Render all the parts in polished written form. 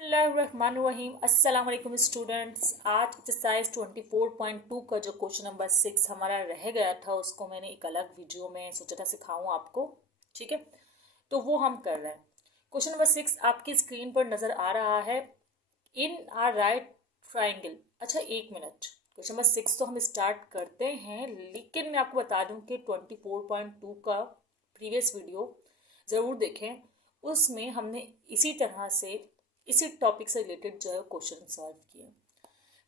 बिस्मिल्लाहिर्रहमानिर्रहीम। अस्सलाम वालेकुम स्टूडेंट्स। आज एक्सरसाइज 24.2 का जो क्वेश्चन नंबर 6 हमारा रह गया था उसको मैंने एक अलग वीडियो में सोचा था सिखाऊं आपको। ठीक है, तो वो हम कर रहे हैं। क्वेश्चन नंबर 6 आपकी स्क्रीन पर नज़र आ रहा है। इन आर राइट ट्राइंगल। अच्छा एक मिनट, क्वेश्चन नंबर 6 तो हम स्टार्ट करते हैं, लेकिन मैं आपको बता दूं कि 24.2 का प्रीवियस वीडियो ज़रूर देखें। उसमें हमने इसी तरह से इसी टॉपिक से रिलेटेड जो है क्वेश्चन सॉल्व किए।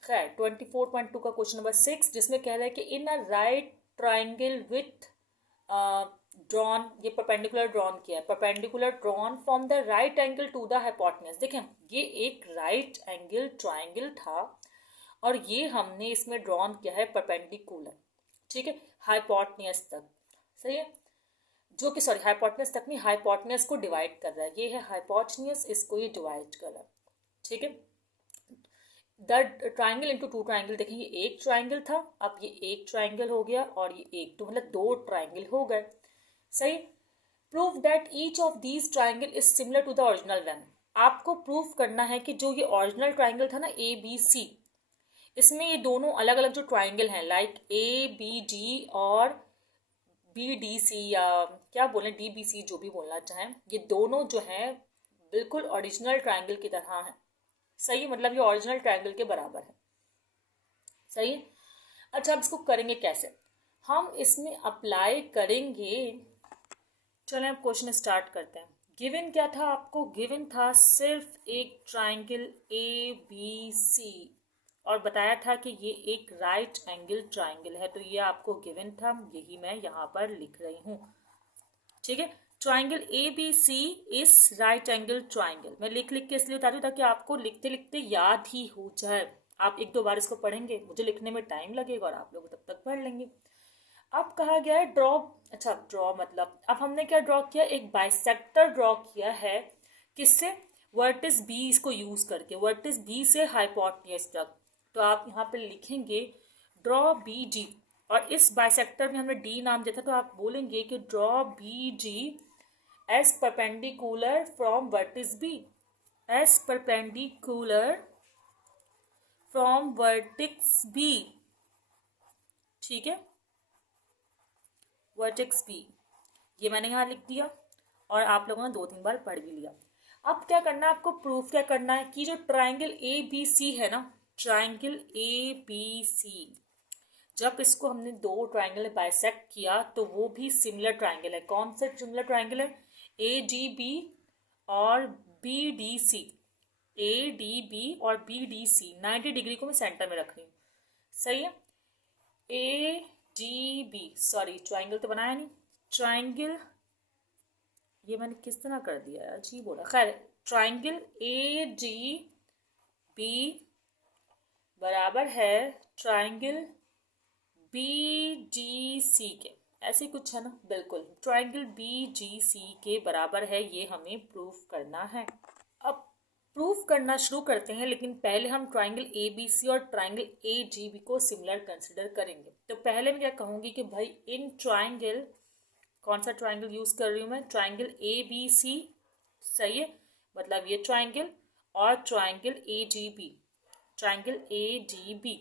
खैर 24.2 का क्वेश्चन नंबर 6 जिसमें कह रहा है कि in a right triangle with drawn, ये परपेंडिकुलर ड्रॉन किया है, perpendicular drawn from the right angle to the hypotenuse. देखें ये एक राइट एंगल ट्राइंगल था और ये हमने इसमें ड्रॉन किया है परपेंडिकुलर, ठीक है, हाइपोटेन्यूज तक। सही है, जो कि सॉरी हाइपोटेन्यूज तक नहीं, हाइपोटेन्यूज को डिवाइड कर रहा है। ये है हाइपोटेन्यूज, इसको ये डिवाइड कर रहा है। ठीक है, the triangle into two triangle. देखें ये एक ट्राइंगल था, अब ये एक ट्राइंगल हो गया और ये एक, तो मतलब दो ट्राइंगल हो गए। सही। Prove that each of these triangle is similar to the original one. आपको प्रूव करना है कि जो ये ओरिजिनल ट्राइंगल था ना ए बी सी, इसमें ये दोनों अलग अलग जो ट्राइंगल हैं लाइक ए बी डी और बी डी सी या क्या बोलें डी बी सी, जो भी बोलना चाहें, ये दोनों जो हैं बिल्कुल ओरिजिनल ट्राइंगल की तरह हैं। सही, मतलब ये ओरिजिनल ट्राइंगल के बराबर है। सही। अच्छा अब इसको करेंगे कैसे, हम इसमें अप्लाई करेंगे। चलें अब क्वेश्चन स्टार्ट करते हैं। गिवन क्या था आपको, गिवन था सिर्फ एक ट्राइंगल ए बी सी और बताया था कि ये एक राइट एंगल ट्राइंगल है, तो ये आपको गिवन था, यही मैं यहाँ पर लिख रही हूँ। ठीक है, triangle A B C is right angle triangle. मैं लिख लिख के इसलिए बता दूँ ताकि आपको लिखते लिखते याद ही हो जाए। आप एक दो बार इसको पढ़ेंगे, मुझे लिखने में टाइम लगेगा और आप लोग तब तक पढ़ लेंगे। अब कहा गया है ड्रॉ, अच्छा ड्रॉ मतलब अब हमने क्या ड्रॉ किया, एक बाइसेक्टर ड्रॉ किया है। किससे, वर्टिस बी इसको यूज करके, वर्टिस बी से हाइपोटेन्यूज तक। तो आप यहाँ पे लिखेंगे ड्रॉ बी डी, और इस बाइसेक्टर में हमने डी नाम दिया था, तो आप बोलेंगे कि draw B D as perpendicular from vertex B, as perpendicular from vertex B. ठीक है, वर्टेक्स बी, ये मैंने यहाँ लिख दिया और आप लोगों ने दो तीन बार पढ़ भी लिया। अब क्या करना है आपको, प्रूफ क्या करना है कि जो ट्राइंगल ए बी सी है ना, ट्राइंगल ए बी सी, जब इसको हमने दो ट्राइंगल बाइसेक्ट किया तो वो भी सिमिलर ट्राइंगल है। कौन सा सिमिलर ट्राइंगल है, ए डी बी और B D C, A D B और बी डी सी। 90 डिग्री को मैं सेंटर में रख रही हूँ। सही है, A D B, sorry triangle तो बनाया नहीं, ट्राइंगल ये मैंने किस तरह कर दिया यार, जी बोला। खैर ट्राइंगल ए डी बी बराबर है ट्राइंगल बी डी सी के, ऐसे कुछ है ना, बिल्कुल ट्राइंगल बी डी सी के बराबर है, ये हमें प्रूफ करना है। अब प्रूफ करना शुरू करते हैं, लेकिन पहले हम ट्राइंगल ए बी सी और ट्राइंगल ए जी बी को सिमिलर कंसिडर करेंगे। तो पहले मैं क्या कहूँगी कि भाई इन ट्राइंगल, कौन सा ट्राइंगल यूज कर रही हूँ मैं, ट्राइंगल ए बी सी। सही है, मतलब ये ट्राइंगल और triangle A D B, triangle A D B.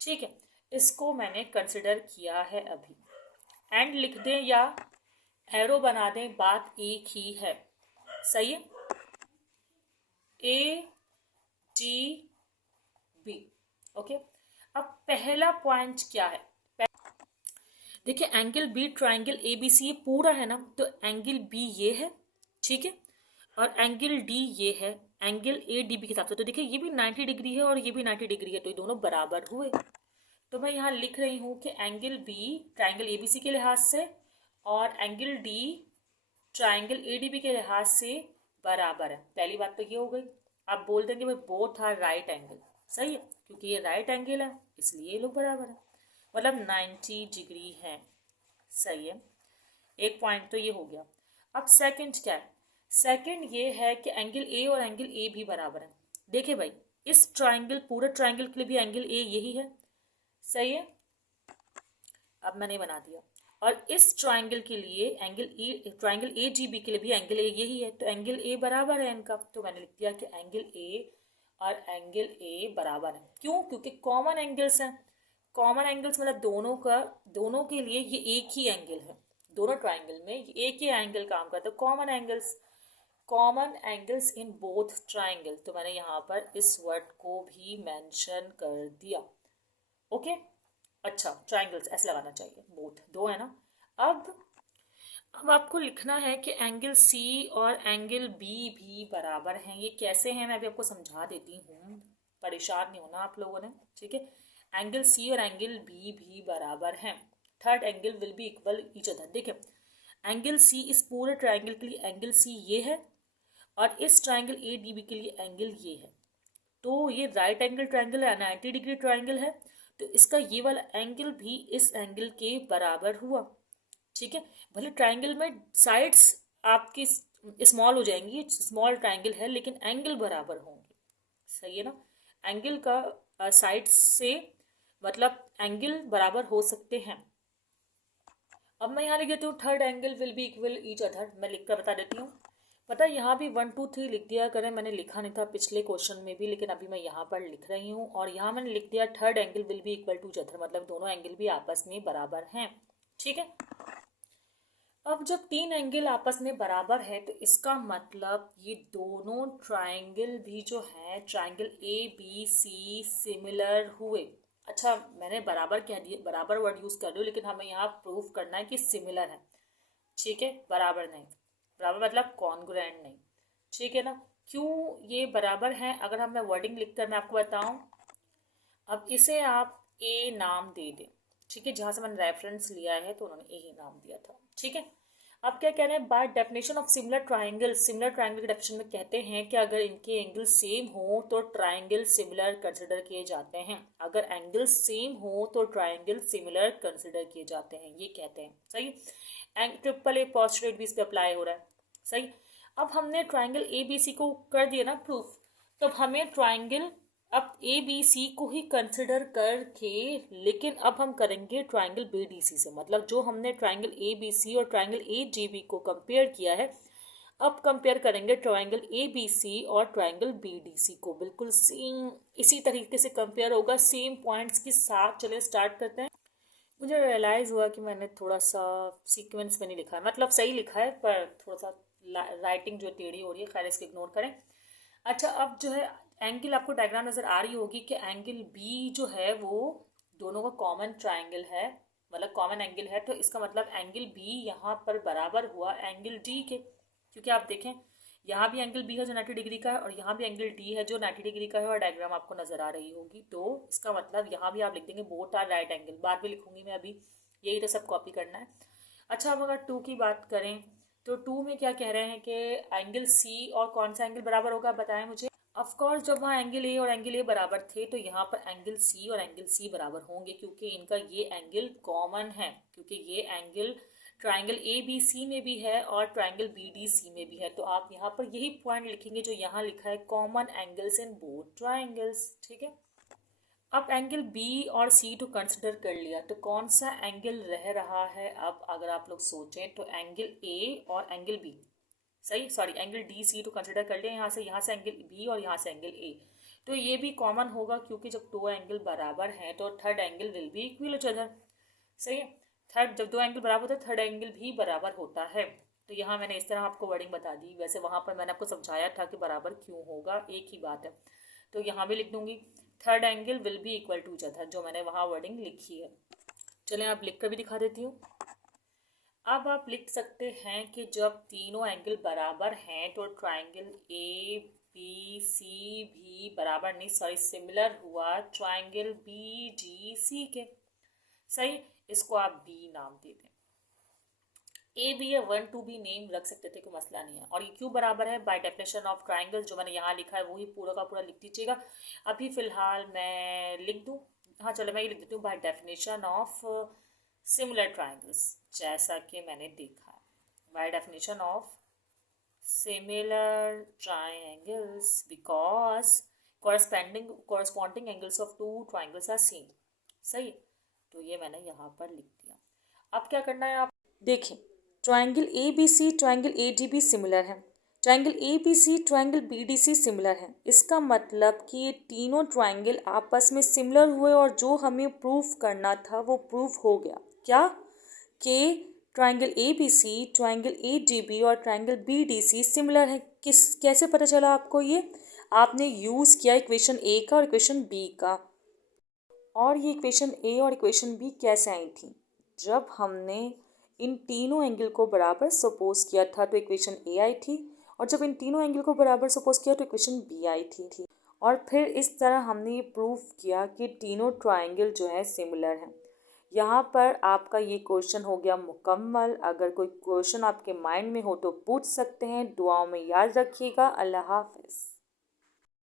ठीक है, इसको मैंने कंसिडर किया है अभी। एंड लिख दें या एरो बना दें, बात एक ही है। सही है, ए डी बी। ओके, अब पहला पॉइंट क्या है, देखिए angle B triangle A B C ये पूरा है ना, तो एंगल बी ये है, ठीक है, और एंगल डी ये है एंगल ए डी बी के हिसाब से। तो देखिए ये भी 90 डिग्री है और ये भी 90 डिग्री है, तो ये दोनों बराबर हुए। तो मैं यहाँ लिख रही हूँ कि angle B triangle A B C के लिहाज से और angle D triangle A D B के लिहाज से बराबर है। पहली बात तो ये हो गई। आप बोल देंगे भाई बोथ आर राइट एंगल, सही है, क्योंकि ये राइट एंगल है इसलिए ये लोग बराबर है, मतलब 90 डिग्री है। सही है, एक पॉइंट तो ये हो गया। अब सेकंड क्या है, सेकंड ये है कि एंगल ए और एंगल ए भी बराबर है। देखिए भाई इस ट्राइंगल, पूरे ट्राइंगल के लिए भी एंगल ए यही है। सही है, अब मैंने बना दिया और इस ट्राइंगल के लिए ट्राइंगल ए जी बी के लिए भी एंगल ए यही है, तो एंगल ए बराबर है इनका। तो मैंने लिख दिया कि एंगल ए और एंगल ए बराबर है। क्यों? क्योंकि कॉमन एंगल्स हैं। कॉमन एंगल्स मतलब दोनों के लिए ये एक ही एंगल है। दोनों ट्राइंगल में ये एक ही एंगल काम करता है। Common angles in both triangle, तो मैंने यहाँ पर इस वर्ड को भी मेंशन कर दिया। ओके, अच्छा, ट्राइंगल्स ऐसे लगाना चाहिए, बोथ दो है ना। अब आपको लिखना है कि एंगल सी और एंगल बी भी बराबर हैं। ये कैसे हैं मैं अभी आपको समझा देती हूँ, परेशान नहीं होना आप लोगों ने, ठीक है। एंगल सी और एंगल बी भी बराबर हैं। Third angle will be equal each other. देखिए, एंगल सी इस पूरे ट्राइंगल के लिए एंगल सी ये है और इस ट्राइंगल ए डी बी के लिए एंगल ये है। तो ये राइट एंगल ट्राइंगल है, 90 डिग्री ट्राइंगल है, तो इसका ये वाला एंगल भी इस एंगल के बराबर हुआ, ठीक है। भले ट्राइंगल में साइड्स आपकी स्मॉल हो जाएंगी, स्मॉल ट्राइंगल है लेकिन एंगल बराबर होंगे, सही है ना। एंगल का साइड से मतलब एंगल बराबर हो सकते हैं। अब मैं यहाँ लिख देती हूँ third angle will be equal each other. मैं लिख कर बता देती हूँ। पता है यहाँ भी 1 2 3 लिख दिया करें, मैंने लिखा नहीं था पिछले क्वेश्चन में भी, लेकिन अभी मैं यहाँ पर लिख रही हूँ। और यहाँ मैंने लिख दिया third angle will be equal to each other, मतलब दोनों एंगल भी आपस में बराबर हैं, ठीक है। अब जब तीन एंगल आपस में बराबर है तो इसका मतलब ये दोनों ट्राइंगल भी जो है, triangle A B C similar हुए। अच्छा, मैंने बराबर कह दिया, बराबर वर्ड यूज कर रही हूँ, लेकिन हमें यहाँ प्रूफ करना है कि सिमिलर है, ठीक है, बराबर नहीं। बराबर मतलब कॉन्ग्रुएंट नहीं, ठीक है ना। क्यों ये बराबर है? अगर हम मैं वर्डिंग लिखकर मैं आपको बताऊं, अब इसे आप ए नाम दे दें, ठीक है, जहां से मैंने रेफरेंस लिया है तो उन्होंने ए ही नाम दिया था, ठीक है। अब क्या कह रहे हैं, by definition of similar triangle के डेफिनेशन में कहते हैं कि अगर इनके एंगल सेम हो तो ट्राइंगल सिमिलर कंसिडर किए जाते हैं। अगर एंगल सेम हो तो ट्राइंगल सिमिलर कंसिडर किए जाते हैं, ये कहते हैं, सही। ट्रिपल ए पोस्टुलेट भी इस पे अप्लाई हो रहा है, सही। अब हमने ट्राइंगल ए बी सी को कर दिया ना प्रूफ, तो हमें ट्राइंगल अब ए बी सी को ही कंसिडर करके, लेकिन अब हम करेंगे ट्राइंगल बी डी सी से, मतलब जो हमने ट्राइंगल ए बी सी और ट्राइंगल ए जी बी को कंपेयर किया है, अब कंपेयर करेंगे ट्राइंगल ए बी सी और ट्राइंगल बी डी सी को। बिल्कुल सेम इसी तरीके से कंपेयर होगा, सेम पॉइंट्स के साथ। चलिए स्टार्ट करते हैं। मुझे रियलाइज़ हुआ कि मैंने थोड़ा सा सीक्वेंस में नहीं लिखा है, मतलब सही लिखा है पर थोड़ा सा राइटिंग जो टेढ़ी हो रही है, खैर इसको इग्नोर करें। अच्छा, अब जो है एंगल आपको डायग्राम नज़र आ रही होगी कि एंगल बी जो है वो दोनों का कॉमन ट्राइंगल है, मतलब कॉमन एंगल है, तो इसका मतलब एंगल बी यहाँ पर बराबर हुआ एंगल डी के। क्योंकि आप देखें यहाँ भी एंगल बी है जो 90 डिग्री का है और यहाँ भी एंगल डी है जो 90 डिग्री का है, और डायग्राम आपको नजर आ रही होगी। तो इसका मतलब यहाँ भी आप लिख देंगे बोथ आर राइट एंगल, बाद में लिखूंगी मैं, अभी यही तो सब कॉपी करना है। अच्छा, अब अगर 2 की बात करें तो 2 में क्या कह रहे हैं कि एंगल सी और कौन सा एंगल बराबर होगा, बताएं मुझे। ऑफ कोर्स जब वहाँ एंगल ए और एंगल ए बराबर थे तो यहाँ पर एंगल सी और एंगल सी बराबर होंगे, क्योंकि इनका ये एंगल कॉमन है, क्योंकि ये angle triangle A B C में भी है और ट्राइंगल बी डी सी में भी है। तो आप यहाँ पर यही पॉइंट लिखेंगे जो यहाँ लिखा है, common angles in both triangles, ठीक है। अब एंगल बी और सी तो कंसिडर कर लिया, तो कौन सा एंगल रह रहा है? अब अगर आप लोग सोचें तो एंगल ए और एंगल बी, सही, सॉरी, एंगल डी सी तो कंसिडर कर लिया, यहाँ से एंगल बी और यहाँ से एंगल ए, तो ये भी कॉमन होगा, क्योंकि जब दो एंगल बराबर हैं तो third angle will be equal to other, सही है। थर्ड, जब दो एंगल बराबर होता है थर्ड एंगल भी बराबर होता है। तो यहाँ मैंने इस तरह आपको वर्डिंग बता दी, वैसे वहाँ पर मैंने आपको समझाया था कि बराबर क्यों होगा, एक ही बात है। तो यहाँ भी लिख दूंगी third angle will be equal to other, जो मैंने वहाँ वर्डिंग लिखी है। चलें आप लिख कर भी दिखा देती हूँ। अब आप लिख सकते हैं कि जब तीनों एंगल बराबर हैं तो ट्राइंगल ए बी सी भी बराबर नहीं, सॉरी, सिमिलर हुआ ट्राइंगल बी डी सी के, सही। इसको आप बी नाम दे दें। ए बी या 1 2 भी नेम रख सकते थे, कोई मसला नहीं है। और ये क्यों बराबर है? बाय डेफिनेशन ऑफ ट्राइंगल, जो मैंने यहाँ लिखा है वही पूरा का पूरा लिख दीजिएगा। अभी फिलहाल मैं लिख दूँ, हाँ चलो मैं ये लिख देती हूँ, by definition of similar triangles, जैसा कि मैंने देखा है, by definition of similar triangles because corresponding angles of two triangles are same, सही। तो ये मैंने यहाँ पर लिख दिया। अब क्या करना है, आप देखिए triangle A B C triangle A D B similar है, triangle A B C triangle B D C similar है। इसका मतलब कि ये तीनों ट्रायंगल आपस में सिमिलर हुए और जो हमें प्रूफ करना था वो प्रूफ हो गया। क्या कि triangle A B C triangle A D B और triangle B D C similar है। कैसे पता चला आपको ये? आपने यूज़ किया इक्वेशन ए का और इक्वेशन बी का। और ये इक्वेशन ए और इक्वेशन बी कैसे आई थी? जब हमने इन तीनों एंगल को बराबर सपोज किया था तो इक्वेशन ए आई थी, और जब इन तीनों एंगल को बराबर सपोज किया तो इक्वेशन बी आई थी। और फिर इस तरह हमने ये प्रूफ किया कि तीनों ट्रायंगल जो है सिमिलर हैं। यहाँ पर आपका ये क्वेश्चन हो गया मुकम्मल। अगर कोई क्वेश्चन आपके माइंड में हो तो पूछ सकते हैं। दुआओं में याद रखिएगा। अल्लाह हाफ़िज़।